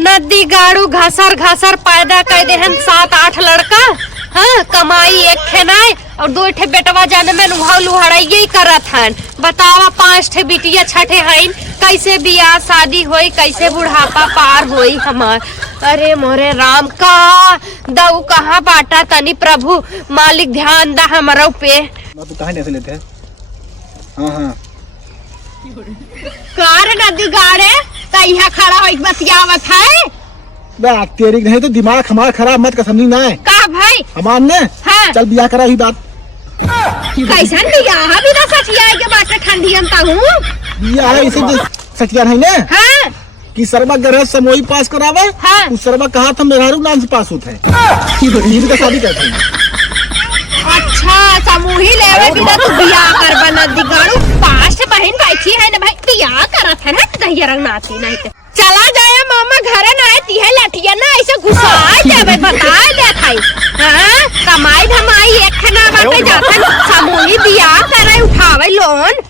नदी गाड़ू घसर घसर पैदा कर दे हन 7-8 लड़का। हाँ, कमाई एक ठे नाय और 2 ठे बेटवा जाने में लुहा लुहाड़ाई करत हन। बतावा 5 ठे बिटिया 6 ठे हईन, कैसे बियाह शादी होई, कैसे बुढ़ापा पार होई हमार। अरे मोरे राम का दऊ कहाँ बाटा तनी प्रभु मालिक ध्यान दा हमारा पे। तो कहाँ ऐसे लेते हैं? हाँ हाँ कार नदी गाड़े तैया खड़ा हो बतियावत है। तेरी नहीं तो दिमाग हमारा खराब मत कर, समझी ना है का भाई हमार ने। हाँ। चल बियाह करा ही बात। कैसन बियाह भी ना सचिया के बाटे ठंडी अंता हूँ। बियाह है इसे सचिया नहीं ने। हाँ। कि सरबा गरह समोई पास करावे। हाँ। उस सरबा कहा था मेरा नाम से पास होता है कि का शादी करते हैं। अच्छा समूही लेवे बिना तू बियाह कर बना दिगाड़ू 5 बहन बैठी है ना भाई बियाह करत है ना दहिया रंग नाती नहीं ते चला जाए मामा घरे ना आती है लठिया ना ऐसे घुसा जावे बता दे भाई। हां कमाई धमाई एक ना बाटे जाता समूही बियाह करे उठावे लोन।